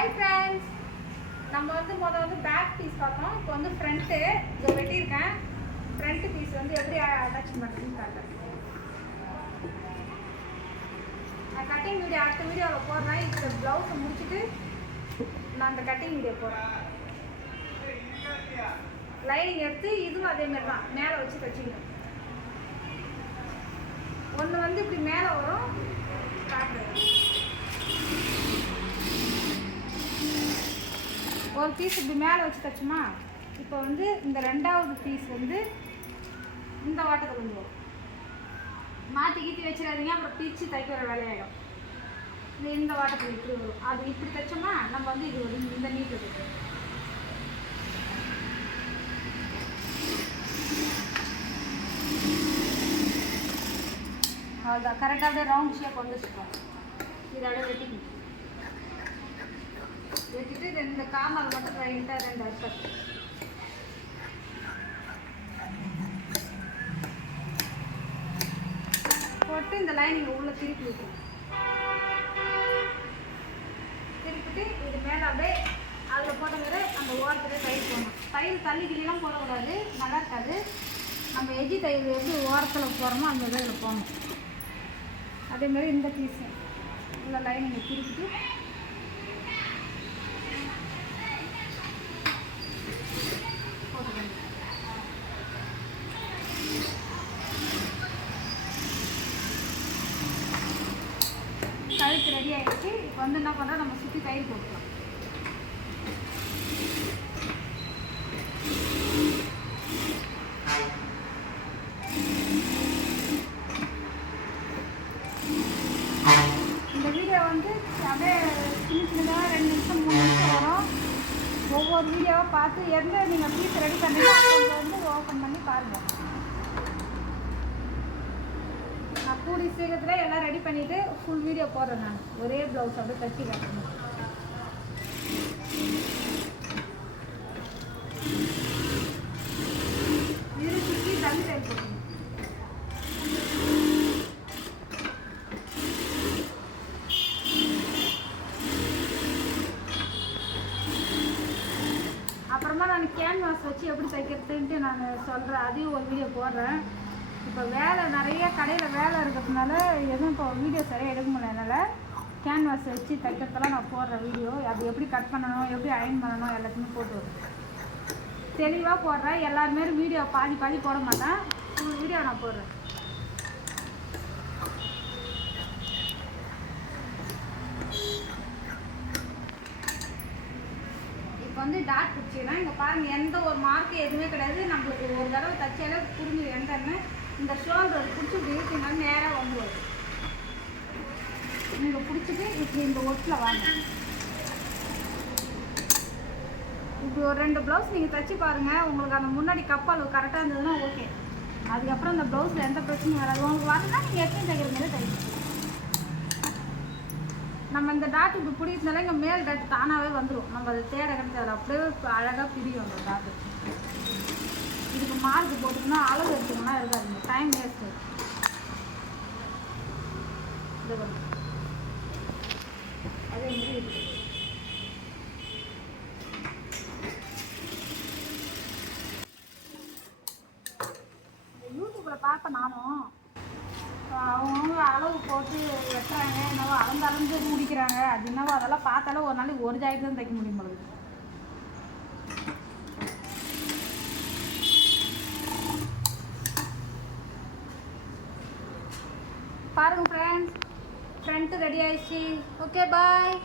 Hi friends, நம்ம வந்து back piece பார்த்தோம். இப்போ வந்து ஃப்ரண்ட்டு இதை வெட்டியிருக்கேன். ஃப்ரண்ட் பீஸ் வந்து எப்படி அட்டாச் பண்ணுறதுன்னு காட்டுறேன். நான் கட்டிங் வீடியோ அடுத்த வீடியோவில் போடுறேன். இப்போ ப்ளவுஸை முடிச்சுட்டு நான் அந்த கட்டிங் வீடியோ போடுறேன். லைனிங் எடுத்து இதுவும் அதேமாரி தான் மேலே வச்சு தைச்சிக்கணும். ஒன்று வந்து இப்படி மேலே வரும். ஒரு பீஸ் இப்படி மேலே வச்சு தைச்சுமா. இப்போ வந்து இந்த ரெண்டாவது பீஸ் வந்து இந்த வாட்டத்தை கொண்டு வரும். மாற்றி கீட்டி வச்சிடாதீங்க, அப்புறம் பிரித்து தைக்கிற வேலையாயிடும். இந்த வாட்டத்தில் இப்படி வரும். அது இப்படி தைச்சோம்னா நம்ம வந்து இது ஒரு இந்த நீட்டில் தைக்கணும். அவ்வளோதான். கரெக்டாக அப்படியே ரவுண்ட் ஷேப் கொண்டு வச்சுக்கோங்க. இதை அப்படியே வெட்டிட்டு ரெண்டு கார்னர் மட்டும் ரைட்டாக ரெண்டு அர்த்தம் போட்டு இந்த லைனிங் உள்ள திருப்பி வைக்கணும். திருப்பிட்டு இது மேலே அப்படியே அதில் போட்ட மாதிரி அந்த ஓரத்தில் தையல் போடணும். தையல் தள்ளிக்கிலாம் போடக்கூடாது, நல்லா இருக்காது. நம்ம எஜ்ஜி தையல் எப்படி ஓரத்தில் போடுறோமோ அந்த இதில் போடணும். அதேமாதிரி இந்த பீஸு உள்ள லைனிங்கை திருப்பிட்டு போட்டுக்கணும். கழுத்து ரெடி ஆகிடுச்சு. இப்போ வந்து என்ன பண்ணுறோம், நம்ம சுற்றி தையல் போட்டுக்கலாம். வந்து அப்படியே சின்ன சின்னதாக 2 நிமிஷம் 3 நிமிஷம் வரும். ஒவ்வொரு வீடியோவை பார்த்து எந்த நீங்கள் பீஸ் ரெடி பண்ணுறீங்க அதை வந்து ஓப்பன் பண்ணி பாருங்கள். நான் கூடி சீக்கிரத்தில் எல்லாம் ரெடி பண்ணிவிட்டு ஃபுல் வீடியோ போடுறேன். நான் ஒரே ப்ளவுஸ் அப்படியே தைச்சி காட்டுறேன். இது சுற்றி தள்ளி தையல் போட்டுருங்க. அப்புறமா நான் கேன்வாஸ் வச்சு எப்படி தைக்கிறதுன்ட்டு நான் சொல்கிறேன். அதையும் ஒரு வீடியோ போடுறேன். இப்போ வேலை நிறைய கடையில் வேலை இருக்கிறதுனால எதுவும் இப்போ வீடியோ சரியாக எடுக்க முடியல. என்னால் கேன்வாஸ் வச்சு தைக்கிறதெல்லாம் நான் போடுறேன் வீடியோ. அது எப்படி கட் பண்ணணும், எப்படி அயன் பண்ணணும் எல்லாத்தையுமே போட்டு வருவேன். தெளிவாக போடுறேன். எல்லாருமே வீடியோ பாதி பாதி போட மாட்டேன். ஃபுல் வீடியோ நான் போடுறேன். வந்து டாட் பிடிச்சிங்கன்னா இங்கே பாருங்கள், எந்த ஒரு மார்க்கு எதுவுமே கிடையாது. நம்மளுக்கு ஒரு தடவை தைச்சாலே புரிஞ்சுது எந்தன்னு. இந்த ஷோல்டர் பிடிச்சி இப்படி இருக்குனாலும் நேராக வந்துடுது. நீங்கள் பிடிச்சிட்டு இப்படி இந்த ஒட்டில் வாங்க. இப்படி ஒரு 2 ப்ளவுஸ் நீங்கள் தைச்சி பாருங்கள். உங்களுக்கு அந்த முன்னாடி கப்பல் கரெக்டாக இருந்ததுன்னா ஓகே. அதுக்கப்புறம் இந்த ப்ளவுஸில் எந்த பிரச்சனையும் வராது. உங்களுக்கு வரணும்னா நீங்கள் எப்பயும் தைக்கிற மாதிரி தைக்கணும். நம்ம இந்த டாட் இப்படி பிடிக்கிறதுனால இங்கே மேல் டாட் தானாகவே வந்துடும். நம்ம அதை தேட கிடையாது, அப்படியே அழகாக பிரியும் அந்த டாட்டு. இதுக்கு மார்க் போட்டுக்கணும், அளவு எடுத்துக்கணும்னா இருக்காதுங்க, டைம் வேஸ்ட்டு. இது அதே மாதிரி இருக்குது. யூடியூப்பில் பார்ப்பேன் நானும். அவங்க அளவு போட்டு வெட்டுறாங்க, என்னவோ அளந்து முடிக்கிறாங்க. அது என்னவோ அதெல்லாம் பார்த்தாலும் ஒரு நாளைக்கு ஒரு ஜாக்கெட் தான் தைக்க முடியும் போது. பாருங்கள் ஃப்ரெண்ட்ஸ், ஃப்ரண்ட்டு ரெடி ஆயிடுச்சு. ஓகே, பாய்.